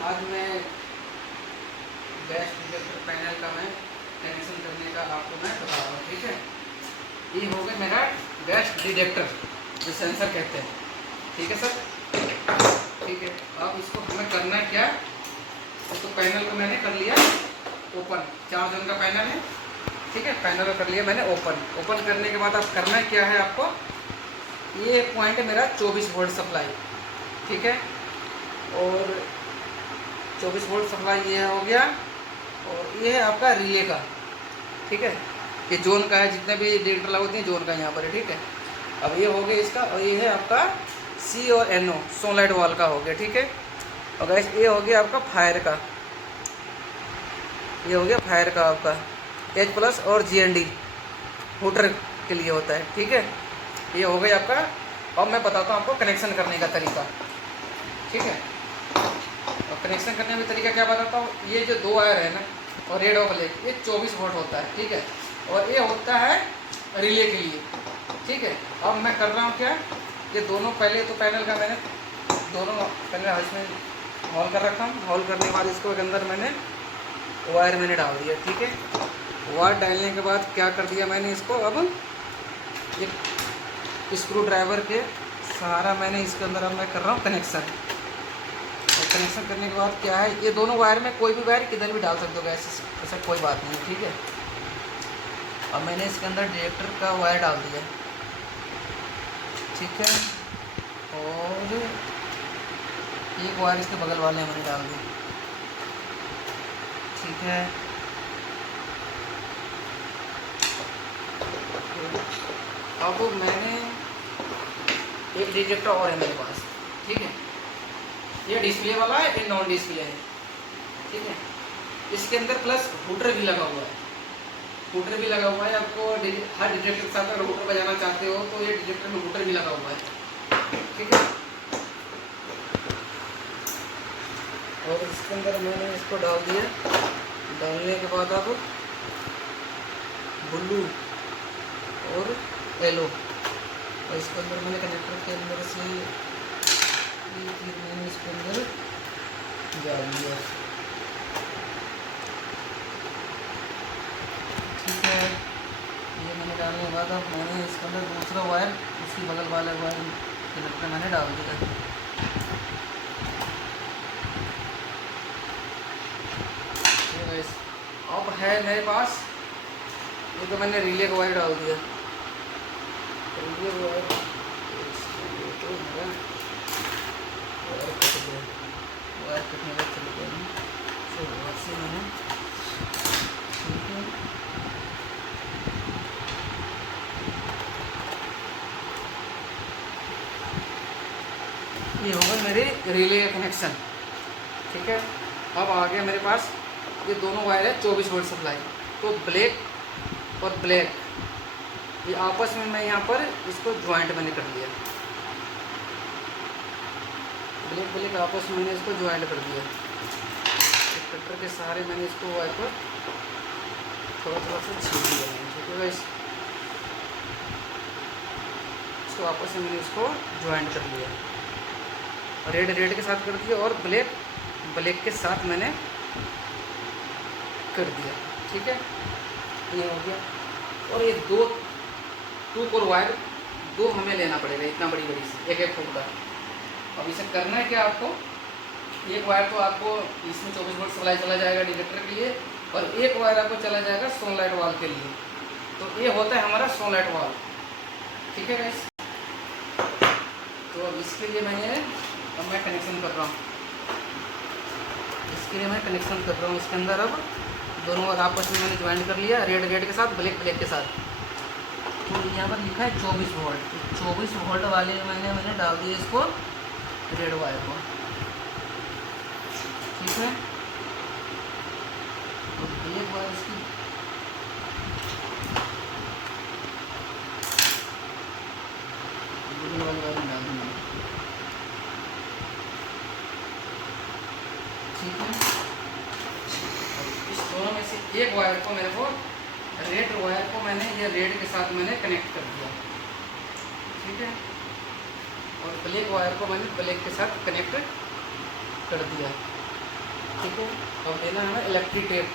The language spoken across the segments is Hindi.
आज मैं गैस डिटेक्टर पैनल का मैं कनेक्शन करने का आपको मैं बता रहा हूँ। ठीक है, ये हो गया मेरा गैस डिटेक्टर जो सेंसर कहते हैं। ठीक है सर, ठीक है। अब इसको हमें करना है क्या, तो पैनल को मैंने कर लिया ओपन, 4 जोन का पैनल है। ठीक है, पैनल को कर लिया मैंने ओपन। ओपन करने के बाद अब करना क्या है आपको, ये पॉइंट है मेरा 24 वोल्ट सप्लाई। ठीक है, और 24 वोल्ट सप्लाई ये हो गया, और ये है आपका रिले का। ठीक है, ये जोन का है, जितने भी डिटेक्टर लगे होते हैं जोन का यहाँ पर है। ठीक है, अब ये हो गया इसका, और ये है आपका सी और NO सोलाइट वाल का हो गया। ठीक है, और गैस ये हो गया आपका फायर का, ये हो गया फायर का आपका H+ और GND हुटर के लिए होता है। ठीक है, ये हो गया आपका। अब मैं बताता हूँ आपको कनेक्शन करने का तरीका। ठीक है, और कनेक्शन करने का तरीका क्या बताता हूँ। ये जो 2 वायर है ना, और रेड और ब्लैक, ये 24 वोल्ट होता है। ठीक है, और ये होता है रिले के लिए। ठीक है, अब मैं कर रहा हूँ क्या, ये दोनों पहले तो पैनल का मैंने दोनों पैनल इसमें हॉल कर रखा हूँ। हॉल करने के बाद इसको के अंदर मैंने वायर मैंने डाल दिया। ठीक है, वायर डालने के बाद क्या कर दिया मैंने इसको, अब एक स्क्रू ड्राइवर के सहारा मैंने इसके अंदर अब मैं कर रहा हूँ कनेक्शन। और कनेक्शन करने के बाद क्या है, ये दोनों वायर में कोई भी वायर किधर भी डाल सकते हो, ऐसा कोई बात नहीं है। ठीक है, अब मैंने इसके अंदर डिटेक्टर का वायर डाल दिया। ठीक है, और एक वायर इसके बगल वाले मैंने डाल दी। ठीक है, अब मैंने एक डिटेक्टर और है मेरे पास। ठीक है, ये डिस्प्ले वाला है, ये नॉन डिस्प्ले है। ठीक है, इसके अंदर प्लस हुटर भी लगा हुआ है। हुटर भी लगा हुआ है, आपको हर डिटेक्टर के साथ अगर हुटर बजाना चाहते हो तो ये डिटेक्टर में हुटर भी लगा हुआ है। ठीक है, और इसके अंदर मैंने इसको डाल दिया। डालने के बाद अब ब्लू और येलो, और इसके अंदर मैंने कनेक्टर के अंदर से मैंने इसके अंदर डाल दिया। ठीक है, ये मैंने डालने के बाद अब मैंने इसके अंदर दूसरा वायर, उसकी बगल वाला वायर कनेक्टर मैंने डाल दिया। अब है मेरे पास, ये तो मैंने रिले का वायर डाल दिया। रिले वायर तो मेरा वायर कट गया, वायर कटने का चल गया तो वायर से मैंने। ठीक है, ये होगा मेरे रिले का कनेक्शन। ठीक है, अब आ गया मेरे पास, ये दोनों वायर है 24 वोल्ट सप्लाई, तो ब्लैक और ब्लैक ये आपस में मैं यहाँ पर इसको ज्वाइंट मैंने कर दिया। ब्लैक ब्लैक आपस में मैंने इसको ज्वाइंट कर दिया। कटर के सहारे मैंने इसको वायर पर थोड़ा थोड़ा सा छीन दिया। ठीक है, इसको आपस में मैंने इसको ज्वाइंट कर लिया। रेड रेड के साथ कर दिया, और ब्लैक ब्लैक के साथ मैंने कर दिया। ठीक है, ये हो गया। और ये 2 कोर वायर 2 हमें लेना पड़ेगा, इतना बड़ी बड़ी सी 1-1 फुट का। अब इसे करना है क्या आपको, एक वायर तो आपको इसमें 24 वोल्ट सप्लाई चला जाएगा डिटेक्टर के लिए, और एक वायर आपको चला जाएगा सोलाइट वाल के लिए। तो ये होता है हमारा सोलाइट वाल। ठीक है गाइस, तो अब इसके लिए मैं कनेक्शन कर रहा हूँ। इसके लिए मैं कनेक्शन कर रहा हूँ। इसके अंदर अब दोनों आपस में मैंने ज्वाइन कर लिया, रेड रेड के साथ ब्लैक ब्लैक के साथ। तो यहाँ पर लिखा है 24 वोल्ट, 24 वोल्ट वाले मैंने डाल दिया इसको, रेड वायर को। ठीक है, तो ब्लैक वायर इसकी ब्लू वाले वायर डाल दूँगा। ठीक है, इस दोनों में से एक वायर को मेरे को, रेड वायर को मैंने ये रेड के साथ मैंने कनेक्ट कर दिया। ठीक है, और ब्लैक वायर को मैंने ब्लैक के साथ कनेक्ट कर दिया। ठीक है। अब लेना है हमें इलेक्ट्रिक टेप।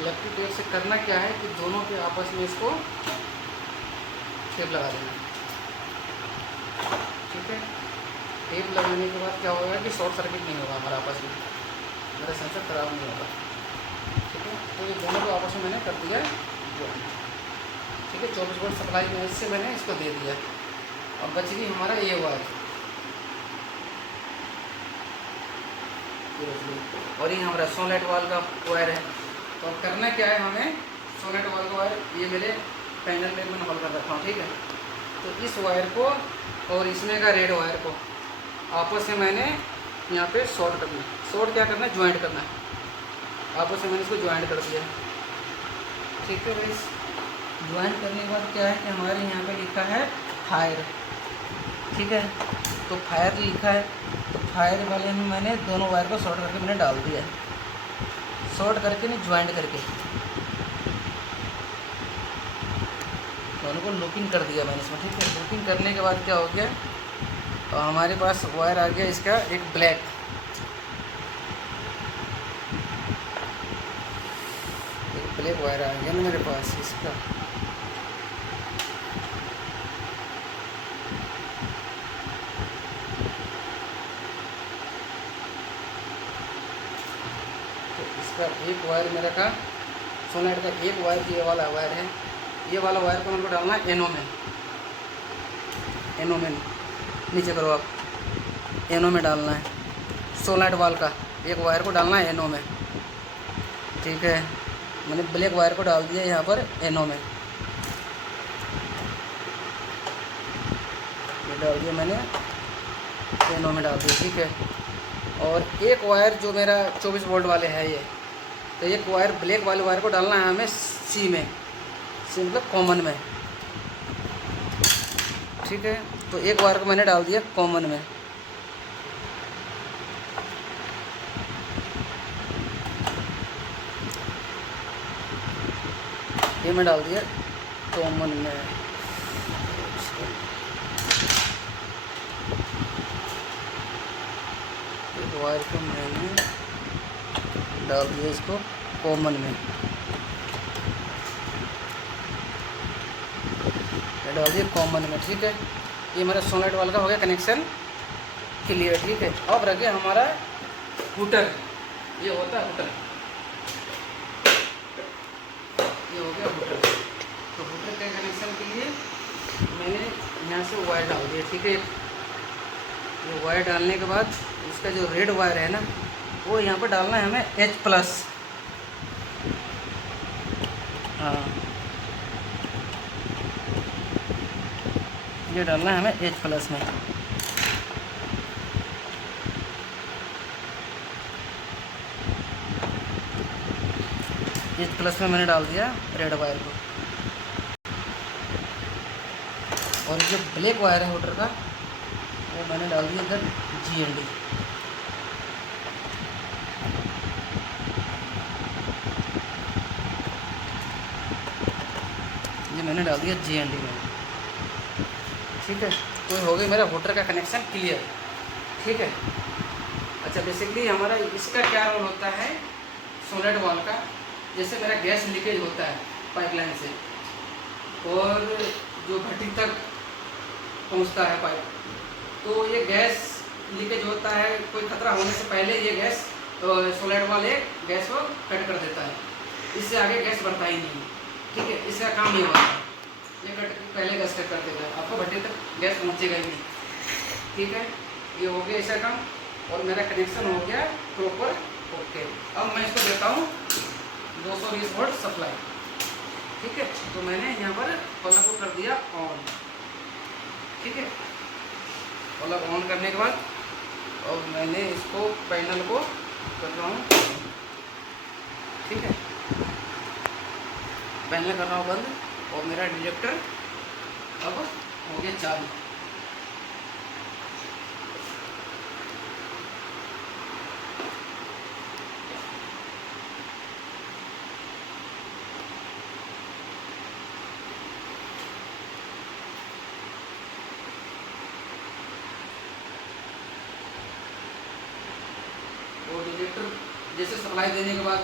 इलेक्ट्रिक टेप से करना क्या है कि दोनों के आपस में इसको टेप लगा देना, ठीक है। टेप लगाने के बाद क्या होगा कि शॉर्ट सर्किट नहीं होगा हमारा आपस में, मेरा सेंसर ख़राब नहीं होगा, ठीक है। तो ये दोनों को आपस में मैंने कर दिया जॉइंट, ठीक है। 24 वोल्ट सप्लाई में इससे मैंने इसको दे दिया। अब बच गई हमारा ये वायर, और ये हमारा सोलेट वाल का वायर है। तो अब करना क्या है हमें, सोलेट वाल का वायर ये मेरे पैनल में मैंने हॉल कर रखा हूँ, ठीक है। तो इस वायर को और इसमें का रेड वायर को आपस में मैंने यहाँ पे शॉर्ट करना है। शॉर्ट क्या करना है, ज्वाइंट करना है। आपस में मैंने इसको ज्वाइंट कर दिया, ठीक है भाई। ज्वाइंट करने के बाद क्या है कि हमारे यहाँ पे लिखा है फायर, ठीक है। तो फायर लिखा है, तो फायर वाले में मैंने दोनों वायर को शॉर्ट करके मैंने डाल दिया, शॉर्ट करके नहीं ज्वाइंट करके दोनों को लूपिंग कर दिया मैंने इसमें, ठीक है। लूपिंग करने के बाद क्या हो गया, तो हमारे पास वायर आ गया इसका एक ब्लैक, एक ब्लैक वायर आ गया ना मेरे पास इसका। तो इसका एक वायर मेरा का सोनेट का एक वायर ये वाला वायर है, ये वाला वायर को मेरे को डालना है एनो में। एनो में नीचे करो आप, एनो में डालना है सोलेट वाल का एक वायर को डालना है एनो में, ठीक है। मैंने ब्लैक वायर को डाल दिया यहाँ पर एनो में, ये डाल दिया मैंने एनो में डाल दिया, ठीक है। और एक वायर जो मेरा 24 वोल्ट वाले है ये, तो एक वायर ब्लैक वाले वायर को डालना है हमें सी में, सी मतलब कॉमन में, ठीक है। तो एक वायर को मैंने डाल दिया कॉमन में, ये मैं डाल दिया कॉमन में। एक वायर को मैंने डाल दिया इसको कॉमन में, डाल दिया कॉमन में, ठीक है। ये मेरा सोलेट वाला का हो गया कनेक्शन क्लियर, ठीक है। अब रखे हमारा हुटर, ये होता है हुटर, ये हो गया हुटर। तो हुटर के कनेक्शन के लिए मैंने यहाँ से वायर डाल दिया, ठीक है। ये वायर डालने के बाद इसका जो रेड वायर है ना, वो यहाँ पर डालना है हमें H+, हाँ ये डालना है हमें H+ में, H+ में मैंने डाल दिया रेड वायर को। और जो ब्लैक वायर है हुटर का, वो मैंने डाल दिया इधर GND, ये मैंने डाल दिया GND में, ठीक है। तो हो गई मेरा हुटर का कनेक्शन क्लियर, ठीक है। अच्छा, बेसिकली हमारा इसका क्या रोल होता है सोलेट वाल का, जैसे मेरा गैस लीकेज होता है पाइपलाइन से और जो भट्टी तक पहुंचता है पाइप, तो ये गैस लीकेज होता है, कोई खतरा होने से पहले ये गैस सोलेट वाल एक गैस को कट कर देता है, इससे आगे गैस बढ़ता ही नहीं, ठीक है। इसका काम ये होता है, ये कट पहले गैस कट कर देता है, आपको भट्टी तक गैस पहुंचेगा ही नहीं, ठीक है। ये हो गया इसका काम, और मेरा कनेक्शन हो गया प्रॉपर ओके। अब मैं इसको देता हूँ 220 वोल्ट सप्लाई, ठीक है। तो मैंने यहाँ पर प्लग को कर दिया ऑन, ठीक है। प्लग ऑन करने के बाद और मैंने इसको पैनल को कर रहा हूँ, ठीक है। पैनल कर रहा हूँ बंद, और मेरा डिटेक्टर अब हो गया चालू। और डिटेक्टर जैसे सप्लाई देने के बाद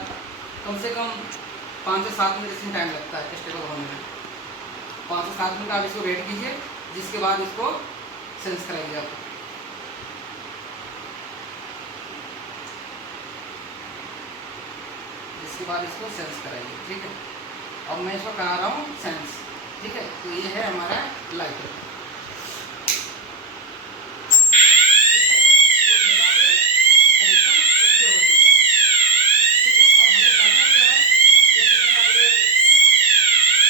कम से कम 5 से 7 मिनट इसमें टाइम लगता है स्टेबल होने में। 5 से 7 मिनट आप इसको वेट कीजिए, जिसके बाद इसको सेंस कराइए आप। जिसके बाद इसको सेंस कराइए, ठीक है। अब मैं इसको करा रहा हूँ सेंस, ठीक है। तो ये है हमारा लाइटर, ठीक है। तो मेरा ये कनेक्शन ओके हो चुका है, ठीक है। अब हमें करना क्या है, जैसे मेरा ये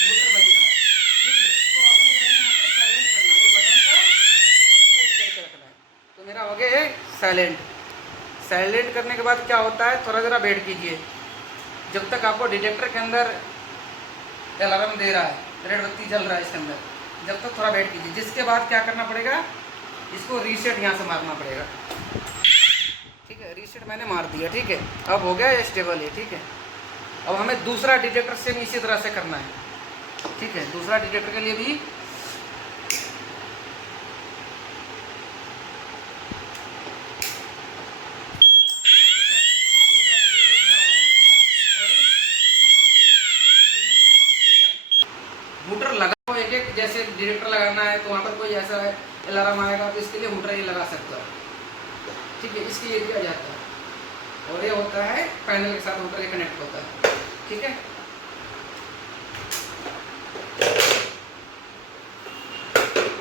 मोटर बज रहा है, ठीक है। तो हमें यहाँ पे साइलेंट करना है, ये बटन को पुश करके रखना है। तो मेरा हो गया ये साइलेंट। साइलेंट करने के बाद क्या होता है, थोड़ा ज़रा वेट कीजिए जब तक आपको डिटेक्टर के अंदर अलार्म दे रहा है, रेड बत्ती जल रहा है इसके अंदर, जब तक थोड़ा वेट कीजिए। जिसके बाद क्या करना पड़ेगा, इसको रीसेट यहाँ से मारना पड़ेगा, ठीक है। रीसेट मैंने मार दिया, ठीक है। अब हो गया ये स्टेबल है, ठीक है। अब हमें दूसरा डिटेक्टर से भी इसी तरह से करना है, ठीक है। दूसरा डिटेक्टर के लिए भी हूटर लगा हो, एक एक जैसे डिटेक्टर लगाना है तो वहाँ पर कोई ऐसा अलार्म आएगा, तो इसके लिए हूटर ये लगा सकता है, ठीक है। इसके लिए दिया जाता है, और ये होता है पैनल के साथ हूटर ये कनेक्ट होता है, ठीक है।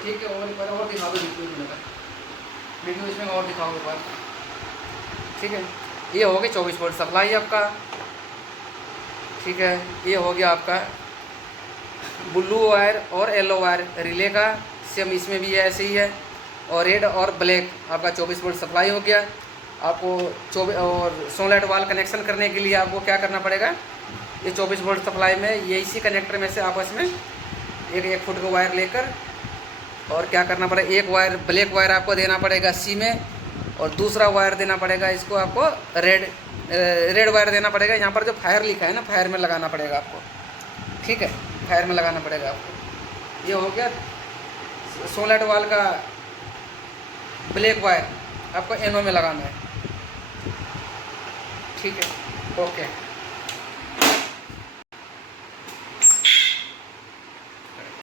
ठीक है। और एक बार और दिखा दो वीडियो इसमें और दिखाओ एक बार, ठीक है। ये हो गया 24 वोल्ट सप्लाई आपका, ठीक है। ये हो गया आपका ब्लू वायर और येलो वायर रिले का, सेम इसमें भी ऐसे ही है। और रेड और ब्लैक आपका 24 वोल्ट सप्लाई हो गया। आपको 24 और सोलेट वाल कनेक्शन करने के लिए आपको क्या करना पड़ेगा, ये 24 वोल्ट सप्लाई में ये इसी कनेक्टर में से आपस में एक फुट का वायर लेकर, और क्या करना पड़ेगा, एक वायर ब्लैक वायर आपको देना पड़ेगा सी में, और दूसरा वायर देना पड़ेगा इसको आपको रेड वायर देना पड़ेगा। यहाँ पर जो फायर लिखा है ना, फायर में लगाना पड़ेगा आपको, ठीक है। फायर में लगाना पड़ेगा आपको। ये हो गया सोलेट वाल का ब्लैक वायर, आपको एनो में लगाना है, ठीक है। ओके।